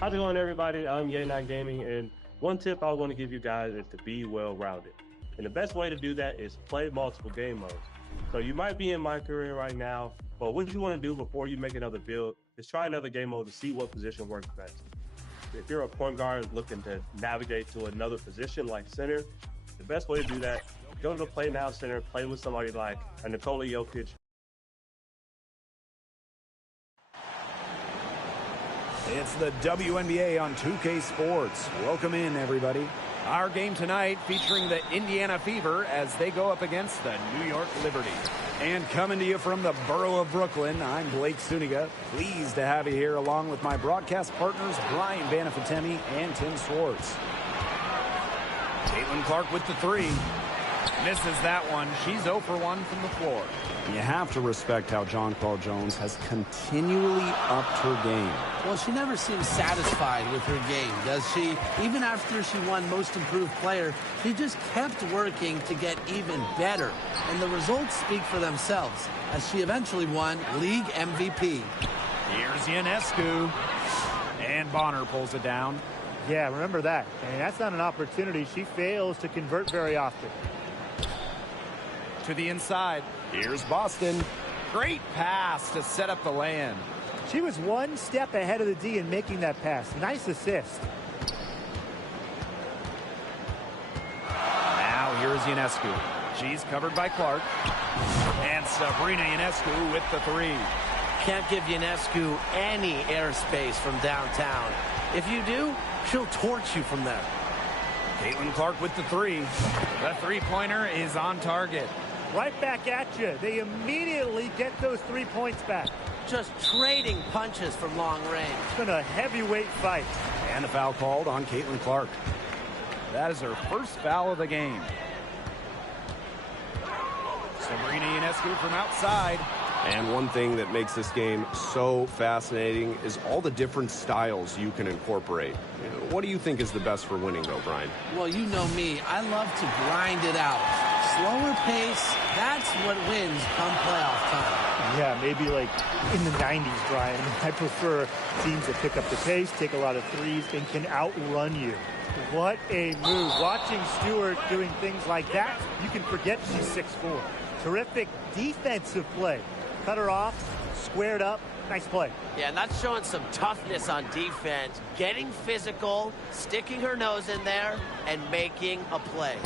How's it going, everybody? I'm Yay9 Gaming, and one tip I want to give you guys is to be well-rounded. And the best way to do that is play multiple game modes. So you might be in my career right now, but what you want to do before you make another build is try another game mode to see what position works best. If you're a point guard looking to navigate to another position like center, the best way to do that, go to the Play Now Center, play with somebody like a Nikola Jokic. It's the WNBA on 2K Sports. Welcome in, everybody. Our game tonight featuring the Indiana Fever as they go up against the New York Liberty. And coming to you from the borough of Brooklyn, I'm Blake Suniga. Pleased to have you here along with my broadcast partners, Brian Banafitemi and Tim Swartz. Caitlin Clark with the three. Misses that one. She's 0 for 1 from the floor. You have to respect how Jonquel Jones has continually upped her game. Well, she never seems satisfied with her game, does she? Even after she won Most Improved Player, she just kept working to get even better. And the results speak for themselves, as she eventually won League MVP. Here's Ionescu. And Bonner pulls it down. Yeah, remember that. And that's not an opportunity she fails to convert very often. To the inside. Here's Boston. Great pass to set up the lay-in. She was one step ahead of the D in making that pass. Nice assist. Now here's Ionescu. She's covered by Clark. And Sabrina Ionescu with the three. Can't give Ionescu any airspace from downtown. If you do, she'll torch you from there. Caitlin Clark with the three. The three-pointer is on target. Right back at you. They immediately get those 3 points back. Just trading punches from long range. It's been a heavyweight fight. And a foul called on Caitlin Clark. That is her first foul of the game. Sabrina Ionescu from outside. And one thing that makes this game so fascinating is all the different styles you can incorporate. What do you think is the best for winning, though, Brian? Well, you know me. I love to grind it out. Slower pace, that's what wins come playoff time. Yeah, maybe like in the 90s, Brian. I prefer teams that pick up the pace, take a lot of threes, and can outrun you. What a move. Watching Stewart doing things like that, you can forget she's 6'4". Terrific defensive play. Cut her off, squared up, nice play. Yeah, and that's showing some toughness on defense. Getting physical, sticking her nose in there, and making a play.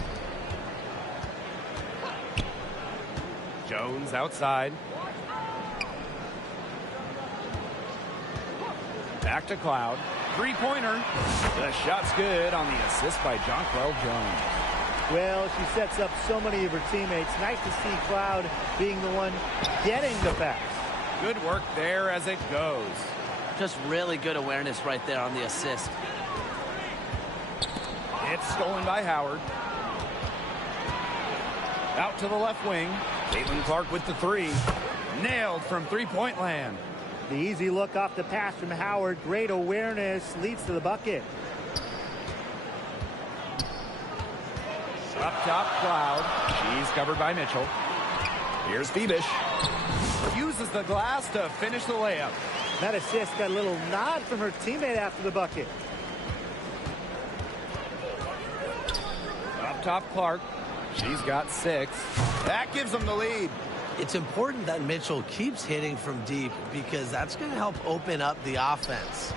Jones outside. Back to Cloud. Three-pointer. The shot's good on the assist by Jonquel Jones. Well, she sets up so many of her teammates. Nice to see Cloud being the one getting the pass. Good work there as it goes. Just really good awareness right there on the assist. It's stolen by Howard. Out to the left wing. Caitlin Clark with the three. Nailed from three-point land. The easy look off the pass from Howard. Great awareness leads to the bucket. Up top, Cloud. She's covered by Mitchell. Here's Phoebish. Uses the glass to finish the layup. That assist got a little nod from her teammate after the bucket. Up top, Clark. She's got 6. That gives them the lead. It's important that Mitchell keeps hitting from deep because that's going to help open up the offense.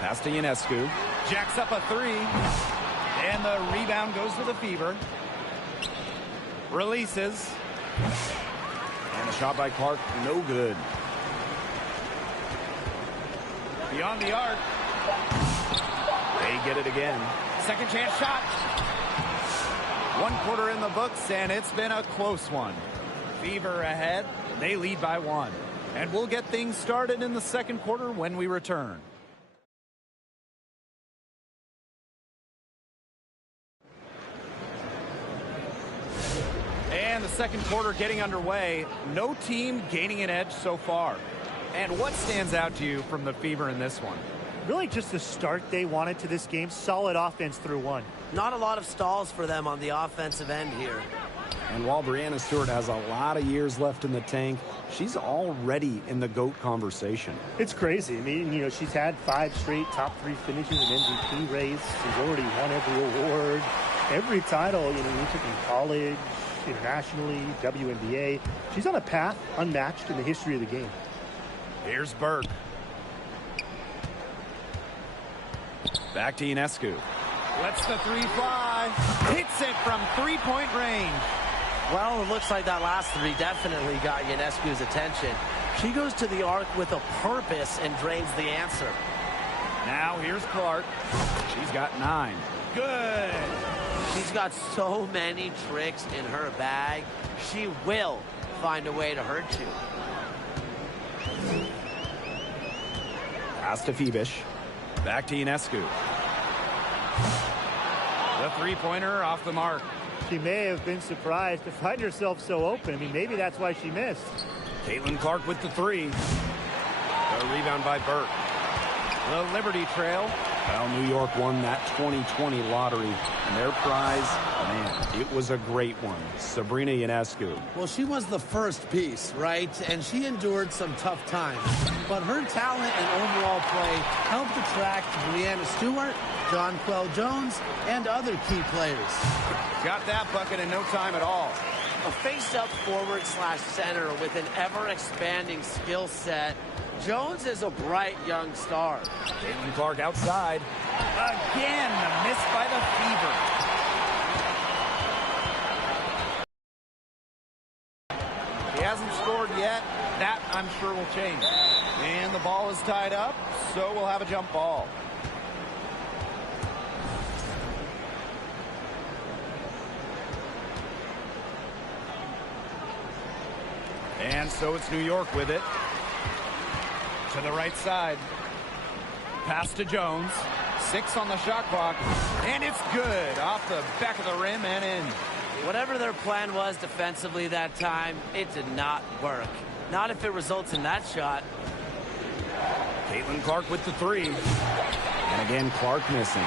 Pass to Ionescu. Jacks up a three. And the rebound goes to the Fever. Releases. And a shot by Clark, no good. Beyond the arc. They get it again. Second chance shot. 1 quarter in the books, and it's been a close one. Fever ahead. They lead by 1. And we'll get things started in the second quarter when we return. And the second quarter getting underway. No team gaining an edge so far. And what stands out to you from the Fever in this one? Really just the start they wanted to this game. Solid offense through one. Not a lot of stalls for them on the offensive end here. And while Breanna Stewart has a lot of years left in the tank, she's already in the GOAT conversation. It's crazy. I mean, you know, she's had 5 straight top 3 finishes in MVP race. She's already won every award, every title, you know, you took in college, internationally, WNBA. She's on a path unmatched in the history of the game. Here's Burke. Back to Ionescu. Lets the 3 fly. Hits it from 3-point range. Well, it looks like that last 3 definitely got Ionescu's attention. She goes to the arc with a purpose and drains the answer. Now here's Clark. She's got 9. Good. She's got so many tricks in her bag. She will find a way to hurt you. Pass to Febish. Back to Ionescu. The 3-pointer off the mark. She may have been surprised to find herself so open. I mean, maybe that's why she missed. Caitlin Clark with the 3. The rebound by Burke. The Liberty trail. Well, New York won that 2020 lottery, and their prize, man, it was a great one. Sabrina Ionescu. Well, she was the first piece, right? And she endured some tough times. But her talent and overall play helped attract Breanna Stewart, Jonquel Jones, and other key players. Got that bucket in no time at all. A face-up forward/center with an ever-expanding skill set. Jones is a bright young star. Caitlin Clark outside. Again, a miss by the Fever. He hasn't scored yet. That, I'm sure, will change. And the ball is tied up, so we'll have a jump ball. And so it's New York with it. To the right side. Pass to Jones. 6 on the shot clock. And it's good. Off the back of the rim and in. Whatever their plan was defensively that time, it did not work. Not if it results in that shot. Caitlin Clark with the 3. And again, Clark missing.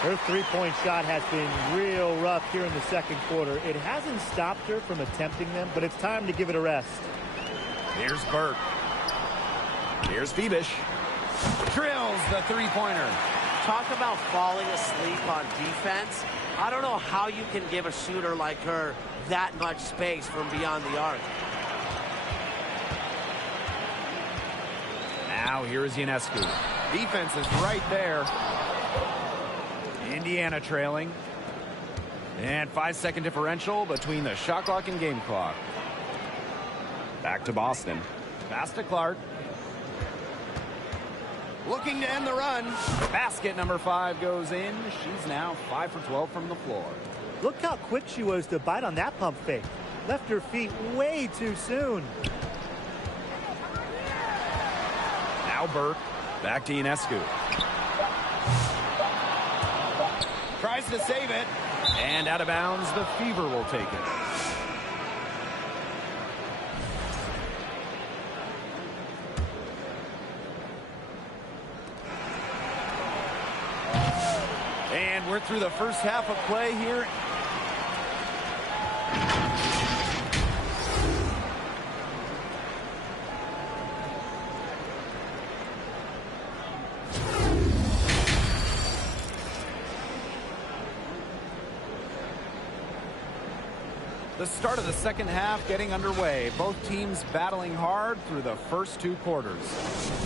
Her 3-point shot has been real rough here in the second quarter. It hasn't stopped her from attempting them, but it's time to give it a rest. Here's Burke. Here's Febish. Drills the 3-pointer. Talk about falling asleep on defense. I don't know how you can give a shooter like her that much space from beyond the arc. Now here is Ionescu. Defense is right there. Indiana trailing. And 5-second differential between the shot clock and game clock. Back to Boston. Pass to Clark. Looking to end the run. Basket number 5 goes in. She's now 5 for 12 from the floor. Look how quick she was to bite on that pump fake. Left her feet way too soon. Now Burke. Back to Ionescu. Tries to save it. And out of bounds, the Fever will take it. And we're through the first half of play here. The start of the second half getting underway. Both teams battling hard through the first 2 quarters.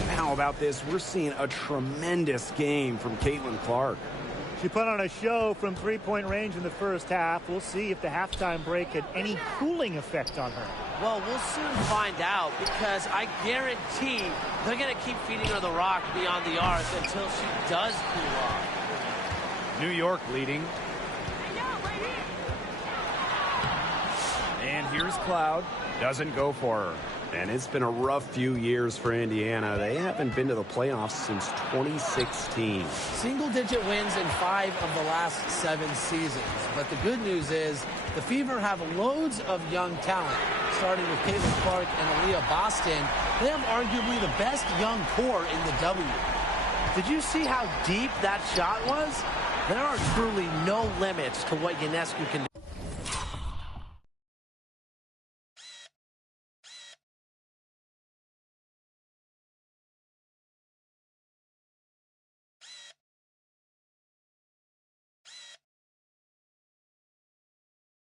And how about this? We're seeing a tremendous game from Caitlin Clark. She put on a show from 3-point range in the first half. We'll see if the halftime break had any cooling effect on her. Well, we'll soon find out, because I guarantee they're going to keep feeding her the rock beyond the arc until she does cool off. New York leading. And here's Cloud. Doesn't go for her. And it's been a rough few years for Indiana. They haven't been to the playoffs since 2016. Single-digit wins in 5 of the last 7 seasons. But the good news is the Fever have loads of young talent, starting with Caitlin Clark and Aaliyah Boston. They have arguably the best young core in the W. Did you see how deep that shot was? There are truly no limits to what Ionescu can do.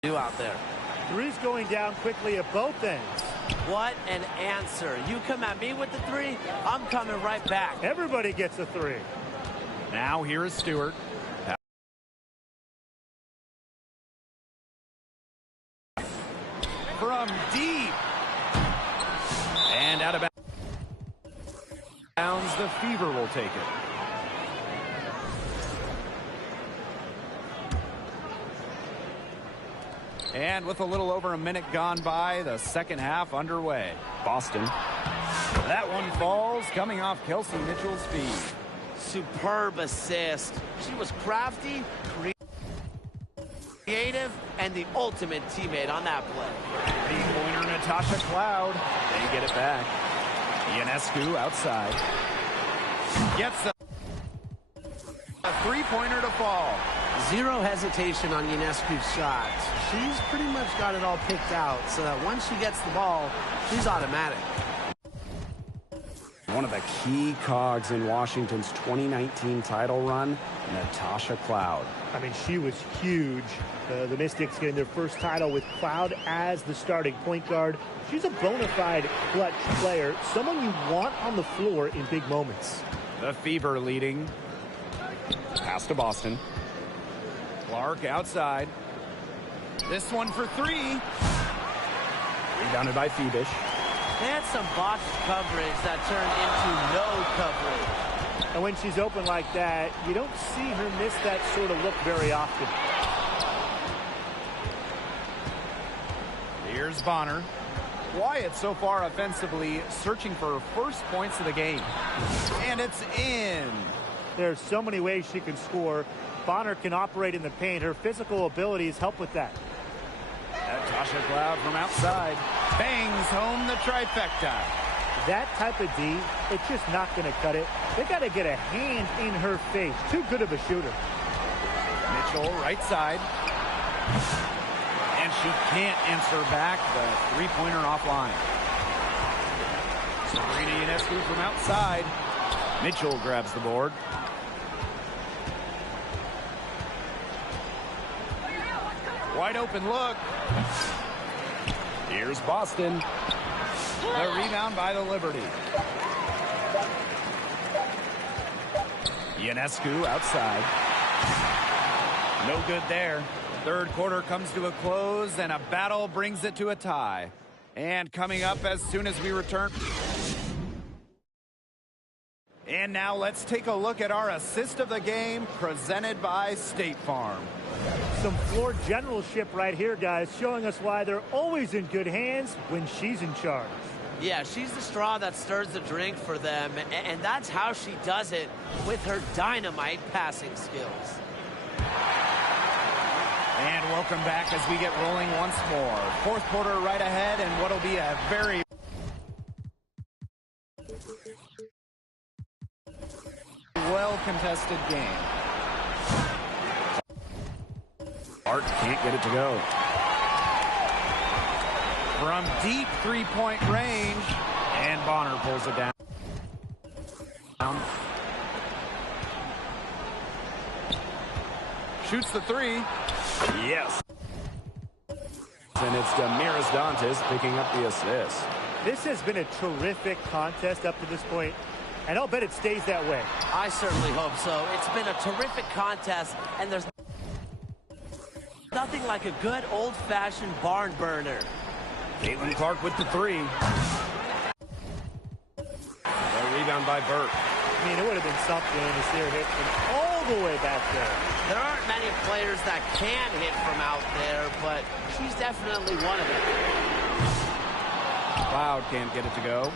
Out there. Three's going down quickly at both ends. What an answer. You come at me with the 3, I'm coming right back. Everybody gets a 3. Now here is Stewart. From deep. And out of bounds, the Fever will take it. And with a little over a minute gone by, the second half underway. Boston. That one falls, coming off Kelsey Mitchell's feed. Superb assist. She was crafty, creative, and the ultimate teammate on that play. Three-pointer Natasha Cloud. They get it back. Ionescu outside. Gets a three-pointer to fall. Zero hesitation on Ionescu's shots. She's pretty much got it all picked out so that once she gets the ball, she's automatic. One of the key cogs in Washington's 2019 title run, Natasha Cloud. I mean, she was huge. The Mystics getting their first title with Cloud as the starting point guard. She's a bona fide clutch player, someone you want on the floor in big moments. The Fever leading. Pass to Boston. Clark outside. This one for 3. Rebounded by Phoebish. They had some box coverage that turned into no coverage. And when she's open like that, you don't see her miss that sort of look very often. Here's Bonner. Wyatt so far offensively searching for her first points of the game. And it's in. There's so many ways she can score. Bonner can operate in the paint. Her physical abilities help with that. Natasha Cloud from outside. Bangs home the trifecta. That type of D, it's just not going to cut it. They got to get a hand in her face. Too good of a shooter. Mitchell right side. And she can't answer back the three-pointer offline. Sabrina Ionescu from outside. Mitchell grabs the board. Wide open look. Here's Boston. The rebound by the Liberty. Ionescu outside. No good there. Third quarter comes to a close, and a battle brings it to a tie. And coming up as soon as we return. And now let's take a look at our assist of the game presented by State Farm. Some floor generalship right here, guys, showing us why they're always in good hands when she's in charge. Yeah, she's the straw that stirs the drink for them, and that's how she does it with her dynamite passing skills. And welcome back as we get rolling once more. Fourth quarter right ahead, and what'll be a very well-contested game. Art can't get it to go. From deep three-point range, and Bonner pulls it down. Shoots the 3. Yes. And it's Damiris Dantas picking up the assist. This has been a terrific contest up to this point, and I'll bet it stays that way. I certainly hope so. It's been a terrific contest, and there's nothing like a good old-fashioned barn burner. Caitlin Clark with the 3. A rebound by Burke. I mean, it would have been something to see her hit from all the way back there. There aren't many players that can hit from out there, but she's definitely one of them. Cloud can't get it to go.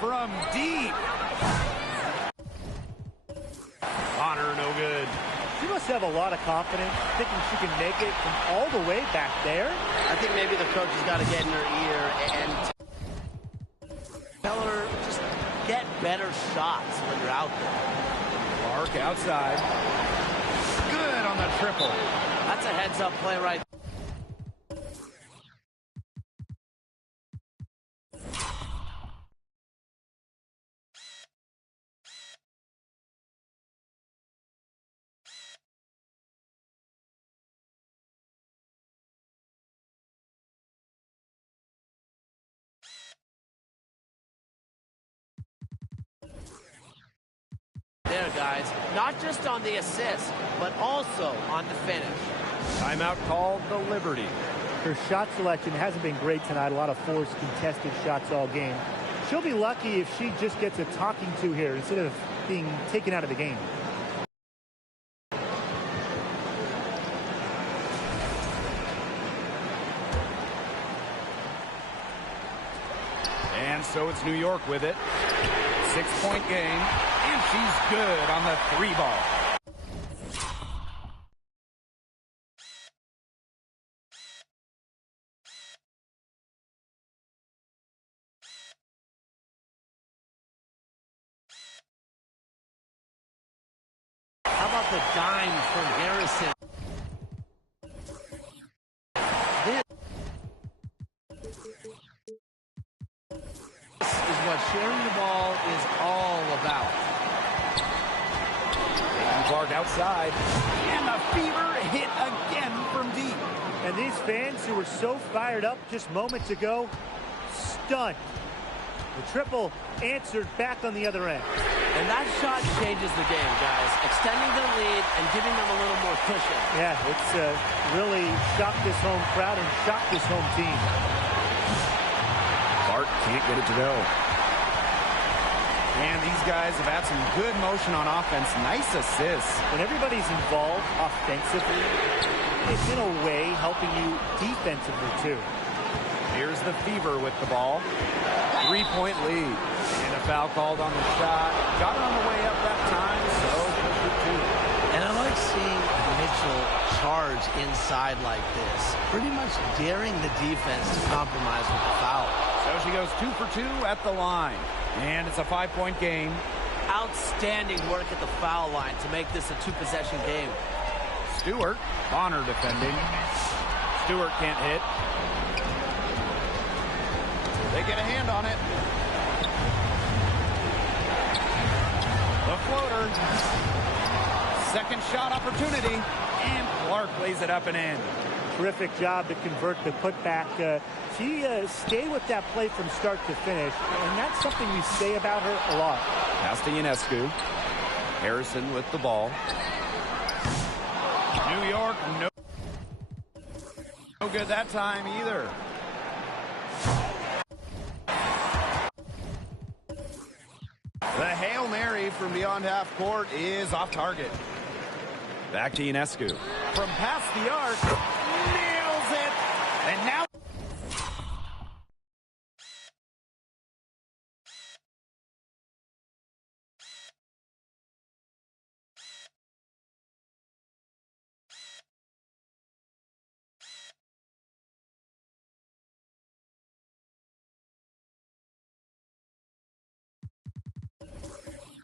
From deep. Bonner, no good. She must have a lot of confidence, thinking she can make it from all the way back there. I think maybe the coach has got to get in her ear and tell her just get better shots when you're out there. Clark outside. Good on the triple. That's a heads-up play right there. There, guys, not just on the assist, but also on the finish. Timeout called the Liberty. Her shot selection hasn't been great tonight. A lot of forced contested shots all game. She'll be lucky if she just gets a talking to here instead of being taken out of the game. And so it's New York with it. 6-point game. And she's good on the 3-ball. How about the dime from Harrison? This is what sharing the ball is all about. Clark outside. And the Fever hit again from deep. And these fans who were so fired up just moments ago, stunned. The triple answered back on the other end. And that shot changes the game, guys. Extending their lead and giving them a little more cushion. Yeah, it's really shocked this home crowd and shocked this home team. Clark can't get it to go. And these guys have had some good motion on offense. Nice assists. When everybody's involved offensively, it's in a way helping you defensively too. Here's the Fever with the ball. 3-point lead. And a foul called on the shot. Got it on the way up that time, so push it two. And I like seeing Mitchell charge inside like this, pretty much daring the defense to compromise with the foul. So she goes 2 for 2 at the line. And it's a 5-point game. Outstanding work at the foul line to make this a 2-possession game. Stewart, Bonner defending. Stewart can't hit. They get a hand on it. The floater. Second shot opportunity. And Clark lays it up and in. Terrific job to convert the putback. She stayed with that play from start to finish, and that's something we say about her a lot. Pass to Ionescu. Harrison with the ball. New York, no good that time either. The Hail Mary from beyond half court is off target. Back to Ionescu. From past the arc, nails it. And now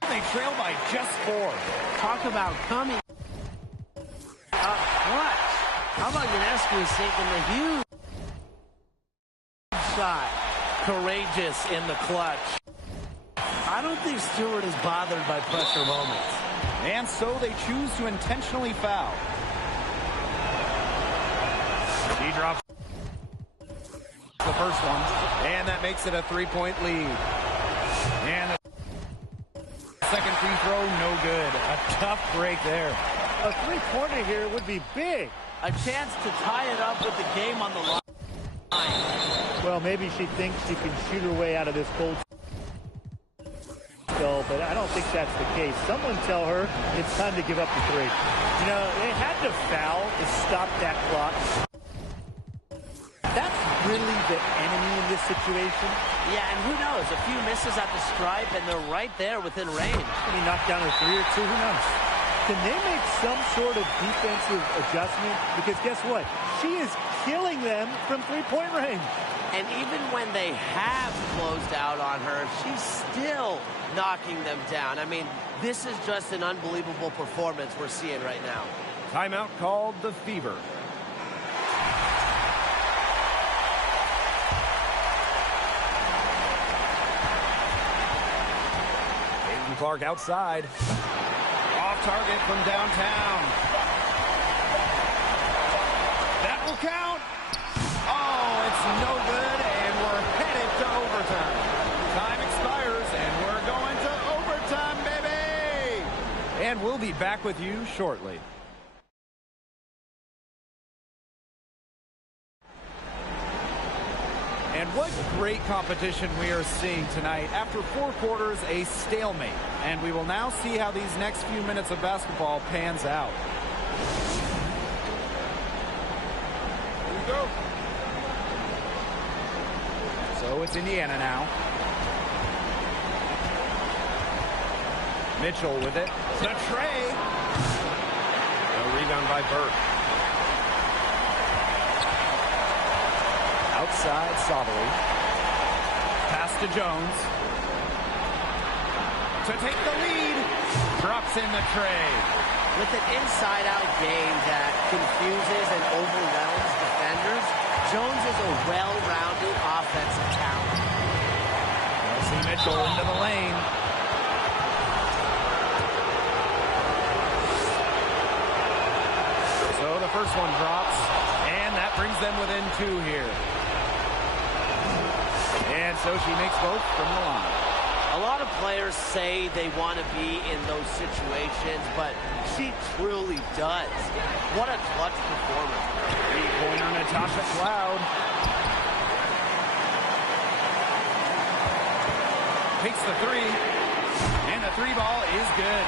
they trail by just 4. Talk about coming up clutch. How about Ionescu sinking the huge shot? Courageous in the clutch. I don't think Stewart is bothered by pressure moments. And so they choose to intentionally foul. He drops the first one, and that makes it a 3-point lead. And the second free throw, no good. A tough break there. A three-pointer here would be big. A chance to tie it up with the game on the line. Well, maybe she thinks she can shoot her way out of this cold spell, but I don't think that's the case. Someone tell her it's time to give up the three. You know, they had to foul to stop that clock. that's really the enemy in this situation. Yeah, and who knows? A few misses at the stripe, and they're right there within range. Can he knock down a 3 or 2? Who knows? Can they make some sort of defensive adjustment? Because guess what? She is killing them from three-point range. And even when they have closed out on her, she's still knocking them down. I mean, this is just an unbelievable performance we're seeing right now. Timeout called the Fever. Caitlin Clark outside. Off target from downtown. That will count. Oh, it's no good, and we're headed to overtime. Time expires, and we're going to overtime, baby! And we'll be back with you shortly. And what great competition we are seeing tonight. After 4 quarters, a stalemate. And we will now see how these next few minutes of basketball pans out. Here we go. So it's Indiana now. Mitchell with it. The tray. A rebound by Burke. Outside Sabali. Pass to Jones. To take the lead. Drops in the tray. With an inside-out game that confuses and overwhelms defenders, Jones is a well-rounded offensive talent. Kelsey Mitchell into the lane. So the first one drops, and that brings them within 2 here. And so she makes both from the line. A lot of players say they want to be in those situations, but she truly does. What a clutch performance. Three-pointer Natasha Cloud. Takes the 3, and the 3 ball is good.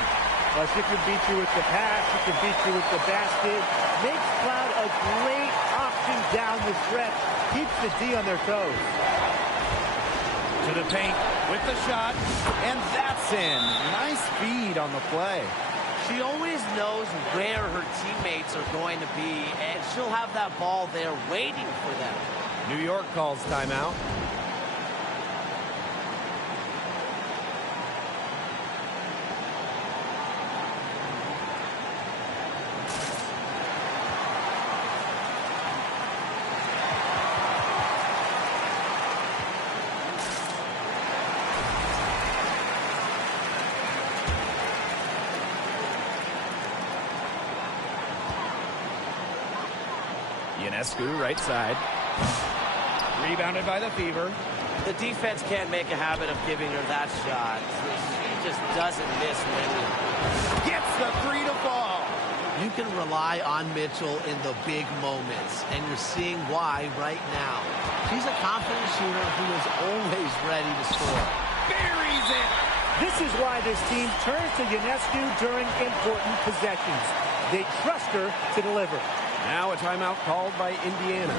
Well, she can beat you with the pass. She can beat you with the basket. Makes Cloud a great option down the stretch. Keeps the D on their toes. To the paint with the shot, and that's in. Nice feed on the play. She always knows where her teammates are going to be, and she'll have that ball there waiting for them. New York calls timeout. Ionescu, right side. Rebounded by the Fever. The defense can't make a habit of giving her that shot. She just doesn't miss winning. Gets the 3 to fall. You can rely on Mitchell in the big moments, and you're seeing why right now. She's a confident shooter who is always ready to score. Buries it. This is why this team turns to Ionescu during important possessions. They trust her to deliver. Now a timeout called by Indiana.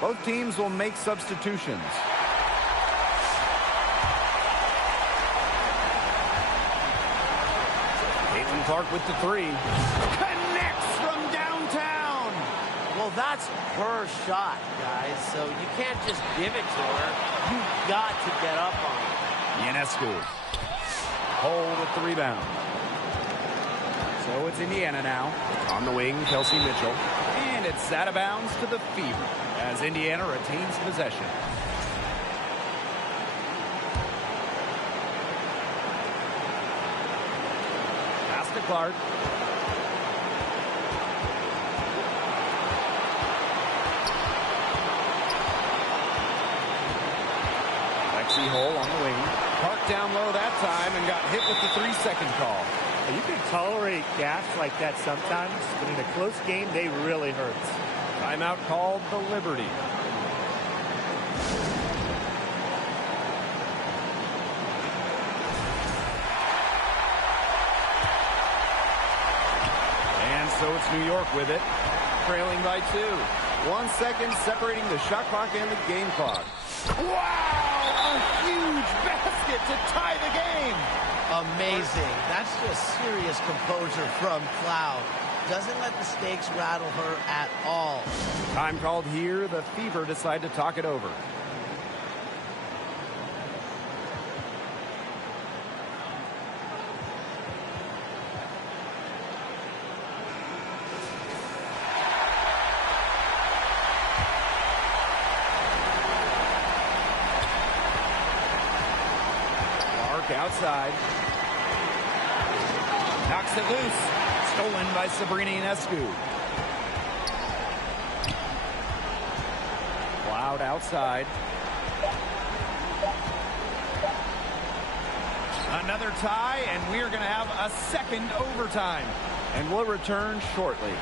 Both teams will make substitutions. Caitlin Clark with the 3. Connects from downtown. Well, that's her shot, guys, so you can't just give it to her. You've got to get up on it. Ionescu. Hold with the rebound. So it's Indiana now. On the wing, Kelsey Mitchell. And it's out of bounds to the Fever as Indiana retains possession. Pass to Clark. Lexi Hole on the wing. Clark down low that time and got hit with the 3-second call. You can tolerate gaps like that sometimes, but in a close game, they really hurt. Timeout called the Liberty. it's New York with it, trailing by 2. 1 second separating the shot clock and the game clock. Wow! A huge basket to tie the game. Amazing. That's just serious composure from Cloud. Doesn't let the stakes rattle her at all. Time called here. The Fever decide to talk it over. Outside. Knocks it loose. Stolen by Sabrina Ionescu. Cloud outside. Another tie, and we're going to have a second overtime. And we'll return shortly.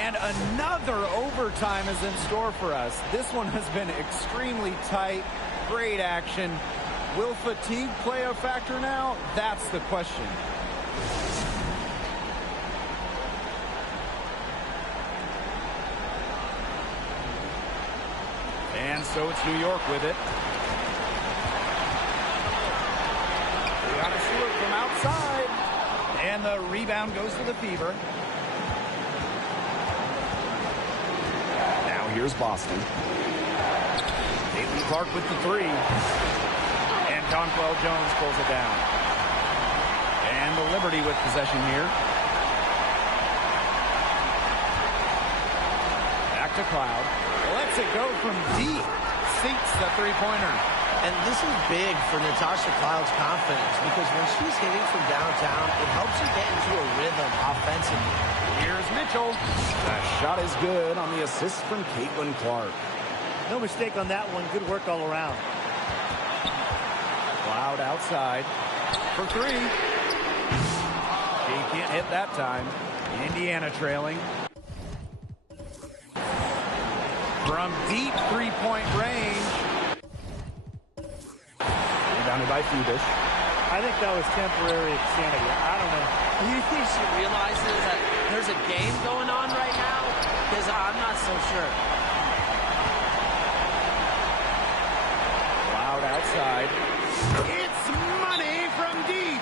And another overtime is in store for us. This one has been extremely tight. Great action. Will fatigue play a factor now? That's the question. And so it's New York with it. Brianna Stewart from outside. And the rebound goes to the Fever. Here's Boston. Caitlin Clark with the 3. And Conquel Jones pulls it down. And the Liberty with possession here. Back to Cloud. Lets it go from deep. Seeks the three-pointer. And this is big for Natasha Cloud's confidence because when she's hitting from downtown, it helps her get into a rhythm offensively. Here's Mitchell. That shot is good on the assist from Caitlin Clark. No mistake on that one. Good work all around. Cloud outside for 3. She can't hit that time. Indiana trailing. From deep three-point range. Rebounded by Phoebus. I think that was temporary insanity. I don't know. Do you think she realizes that there's a game going on right now? Because I'm not so sure. Cloud outside. It's money from deep.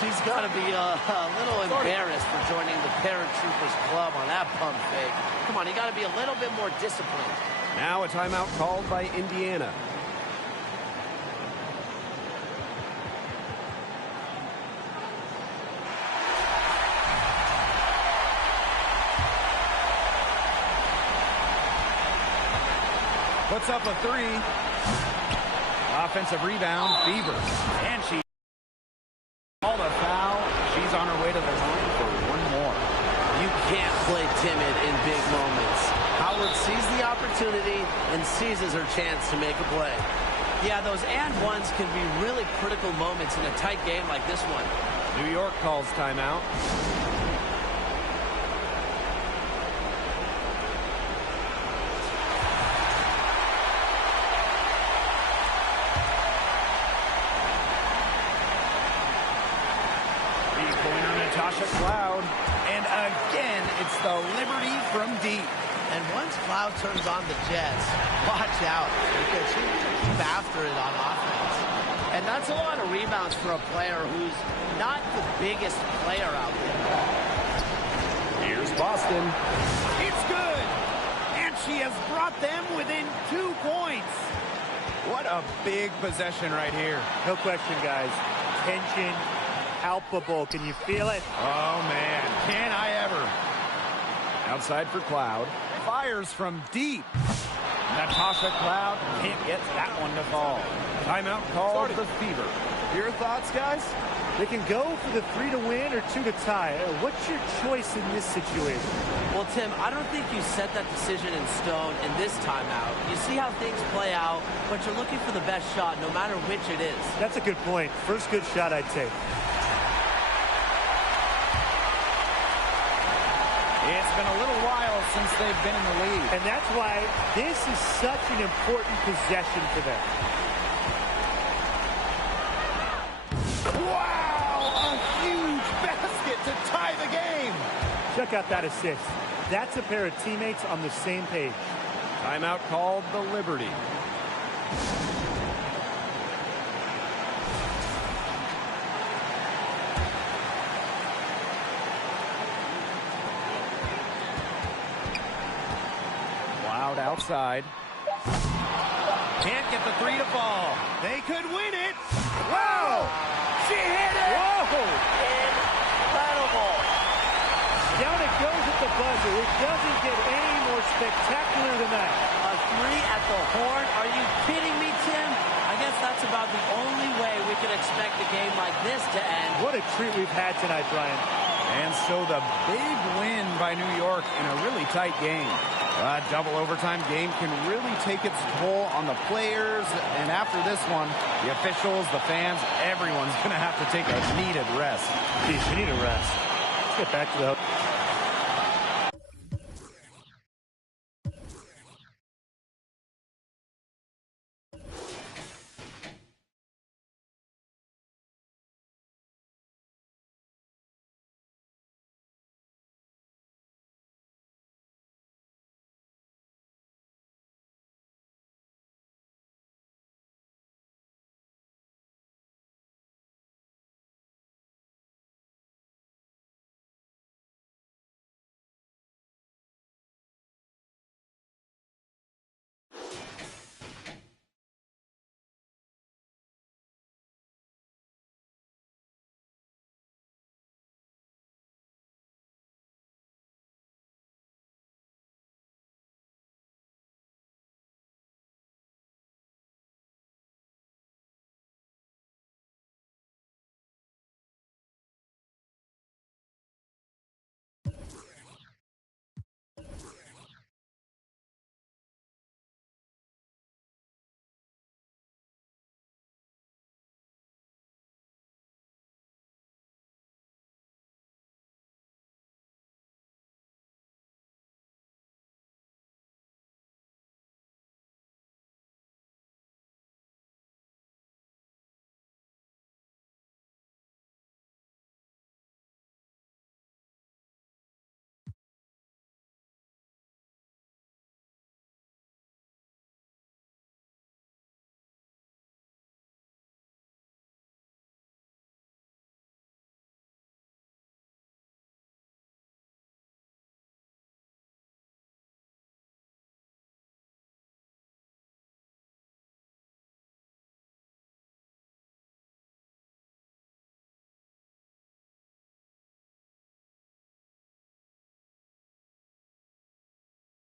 She's got to be a little embarrassed for joining the Paratroopers Club on that pump fake. Come on, you got to be a little bit more disciplined. Now a timeout called by Indiana. Puts up a 3. Offensive rebound, Fever. And she called a foul. She's on her way to the line for one more. You can't play timid in big moments. Howard sees the opportunity and seizes her chance to make a play. Yeah, those and ones can be really critical moments in a tight game like this one. New York calls timeout. Natasha Cloud, and again, it's the Liberty from deep. And once Cloud turns on the Jets, watch out, because she's going to keep after it on offense. And that's a lot of rebounds for a player who's not the biggest player out there. Here's Boston. It's good, and she has brought them within 2 points. What a big possession right here. No question, guys. Tension. Palpable. Can you feel it? Oh, man. Can I ever? Outside for Cloud. Fires from deep. Natasha Cloud can't get that one to fall. Timeout called the Fever. Your thoughts, guys? They can go for the 3 to win or 2 to tie. What's your choice in this situation? Well, Tim, I don't think you set that decision in stone in this timeout. You see how things play out, but you're looking for the best shot no matter which it is. That's a good point. First good shot I'd take. It's been a little while since they've been in the lead. And that's why this is such an important possession for them. Wow! A huge basket to tie the game. Check out that assist. That's a pair of teammates on the same page. Timeout called the Liberty. Loud outside. Can't get the three to fall. They could win it. Wow! She hit it! Whoa! Incredible. Down it goes at the buzzer. It doesn't get any more spectacular than that. A three at the horn. Are you kidding me, Tim? I guess that's about the only way we can expect a game like this to end. What a treat we've had tonight, Brian. And so the big win by New York in a really tight game. A double overtime game can really take its toll on the players. And after this one, the officials, the fans, everyone's going to have to take a needed rest. Geez, we need a rest. Let's get back to the